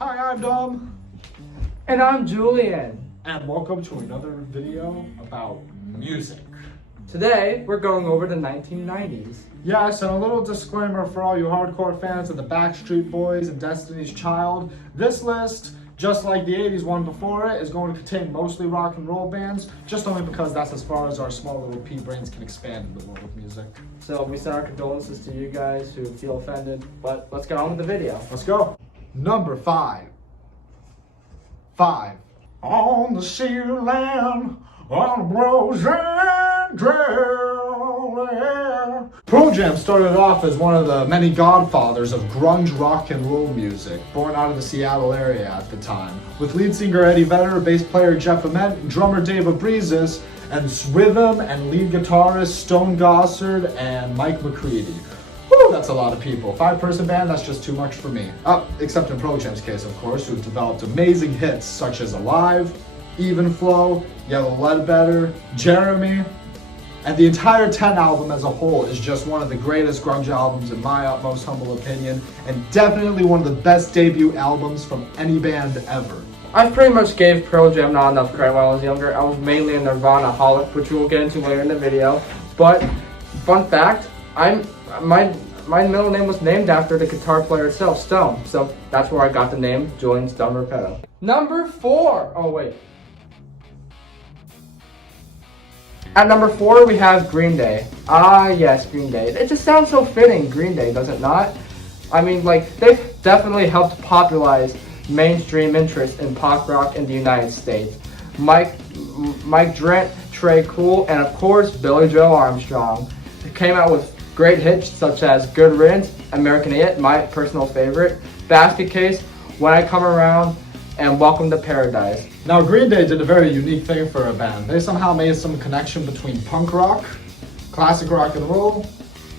Hi, I'm Dom. And I'm Julian. And welcome to another video about music. Today, we're going over the 1990s. Yes, and a little disclaimer for all you hardcore fans of the Backstreet Boys and Destiny's Child. This list, just like the 80s one before it, is going to contain mostly rock and roll bands, just only because that's as far as our small little pea brains can expand in the world of music. So we send our condolences to you guys who feel offended, but let's get on with the video. Let's go. Number 5. On the ceiling, on the Progem drill, yeah. Progem started off as one of the many godfathers of grunge rock and roll music, born out of the Seattle area at the time, with lead singer Eddie Vedder, bass player Jeff Ament, drummer Dave Abrizis, and with him and lead guitarist Stone Gossard and Mike McCready. Woo, that's a lot of people. 5-person band, that's just too much for me. Except in Progem's case, of course, who've developed amazing hits such as Alive, Even Flow, Yellow Ledbetter, Jeremy, and the entire 10 album as a whole is just one of the greatest grunge albums in my utmost humble opinion, and definitely one of the best debut albums from any band ever. I pretty much gave Progem not enough credit when I was younger. I was mainly a Nirvana holic, which we will get into later in the video. But, fun fact, my middle name was named after the guitar player itself, Stone. So that's where I got the name Julian Stone Repetto. Number 4. Oh wait. At number 4 we have Green Day. Ah yes, Green Day. It just sounds so fitting, Green Day, does it not? I mean, like, they've definitely helped popularize mainstream interest in pop rock in the United States. Mike Drent, Trey Cool, and of course Billy Joe Armstrong. They came out with great hits such as Good Riddance, American Idiot, my personal favorite, Basket Case, When I Come Around, and Welcome to Paradise. Now, Green Day did a very unique thing for a band. They somehow made some connection between punk rock, classic rock and roll,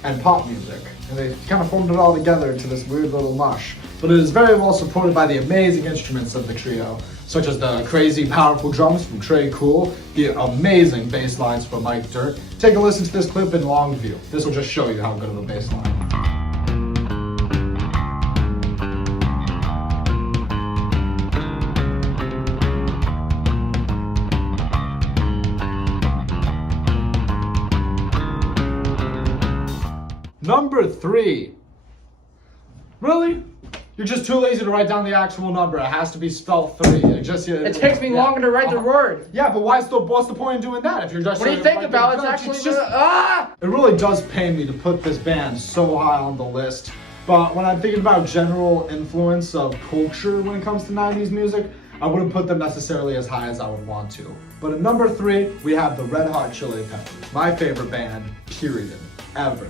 and pop music. And they kind of formed it all together into this weird little mush. But it is very well supported by the amazing instruments of the trio, such as the crazy, powerful drums from Trey Cool, the amazing bass lines from Mike Dirt. Take a listen to this clip in long view. This will just show you how good of a bass line. Number 3. Really? You're just too lazy to write down the actual number. It has to be spelled 3. It takes me longer to write the word. Yeah, but what's the point in doing that if you're just... What do you think about it? It's actually It really does pain me to put this band so high on the list. But when I'm thinking about general influence of culture when it comes to 90s music, I wouldn't put them necessarily as high as I would want to. But at number 3, we have the Red Hot Chili Peppers. My favorite band, period, ever.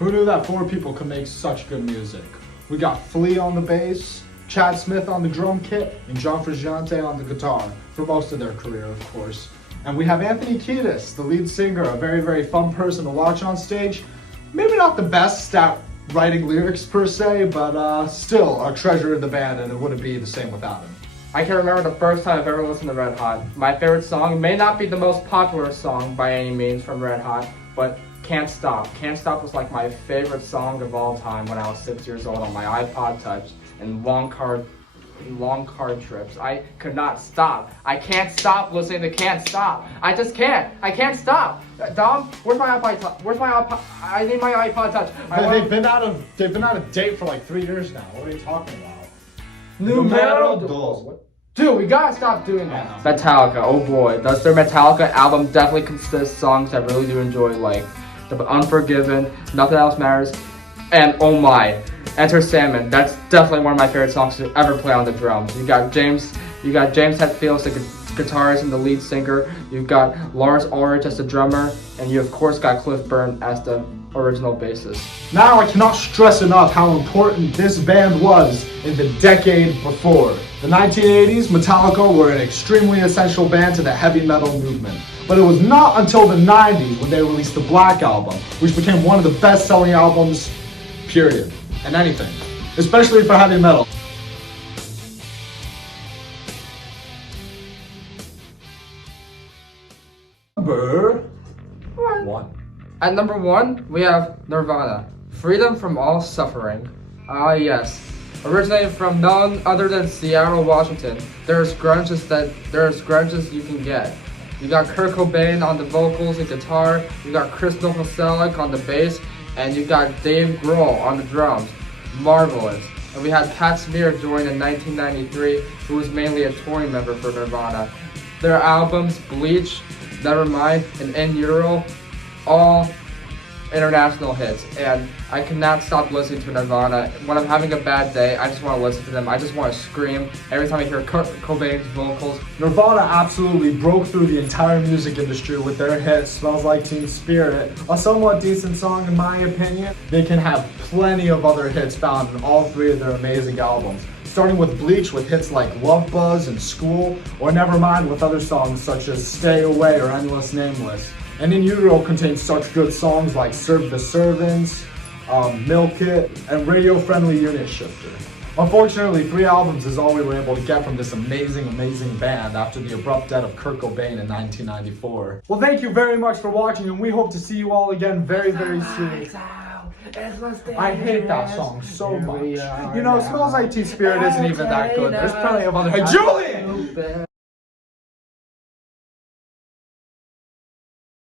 Who knew that 4 people could make such good music? We got Flea on the bass, Chad Smith on the drum kit, and John Frusciante on the guitar, for most of their career, of course. And we have Anthony Kiedis, the lead singer, a very, very fun person to watch on stage. Maybe not the best at writing lyrics per se, but still a treasure of the band, and it wouldn't be the same without him. I can remember the first time I've ever listened to Red Hot. My favorite song may not be the most popular song by any means from Red Hot, but Can't Stop. Can't Stop was like my favorite song of all time when I was 6 years old on my iPod Touch and long car trips. I could not stop. I can't stop listening to Can't Stop. I just can't. I can't stop. Dom, where's my iPod Touch? Where's my iPod? I need my iPod Touch. They've been out of date for like 3 years now. What are you talking about? Numero dos. Dude, we gotta stop doing that. Metallica, oh boy. Their Metallica album definitely consists of songs I really do enjoy, like The Unforgiven, Nothing Else Matters, and oh my, Enter Sandman. That's definitely one of my favorite songs to ever play on the drums. You got James Hetfield, the guitarist and the lead singer. You've got Lars Ulrich as the drummer, and you of course got Cliff Burton as the original bassist. Now I cannot stress enough how important this band was in the decade before. The 1980s, Metallica were an extremely essential band to the heavy metal movement. But it was not until the 90s when they released the Black Album, which became one of the best-selling albums, period, and anything, especially for heavy metal. Number 1. At number 1, we have Nirvana, Freedom from All Suffering. Ah yes, originated from none other than Seattle, Washington. There's grunges you can get. You got Kurt Cobain on the vocals and guitar, you got Chris Novoselic on the bass, and you got Dave Grohl on the drums. Marvelous. And we had Pat Smear join in 1993, who was mainly a touring member for Nirvana. Their albums, Bleach, Nevermind, and In Utero, all international hits, and I cannot stop listening to Nirvana. When I'm having a bad day, I just want to listen to them. I just want to scream every time I hear Kurt Cobain's vocals. Nirvana absolutely broke through the entire music industry with their hit Smells Like Teen Spirit, a somewhat decent song in my opinion. They can have plenty of other hits found in all three of their amazing albums, starting with Bleach with hits like Love Buzz and School, or Nevermind with other songs such as Stay Away or Endless Nameless. And In Utero contains such good songs like Serve the Servants, Milk It, and Radio Friendly Unit Shifter. Unfortunately, 3 albums is all we were able to get from this amazing band after the abrupt death of Kurt Cobain in 1994. Well, thank you very much for watching, and we hope to see you all again very soon. I hate that song so much. You know, Smells Like Teen Spirit isn't even that good. There's plenty of other. Hey, Julian!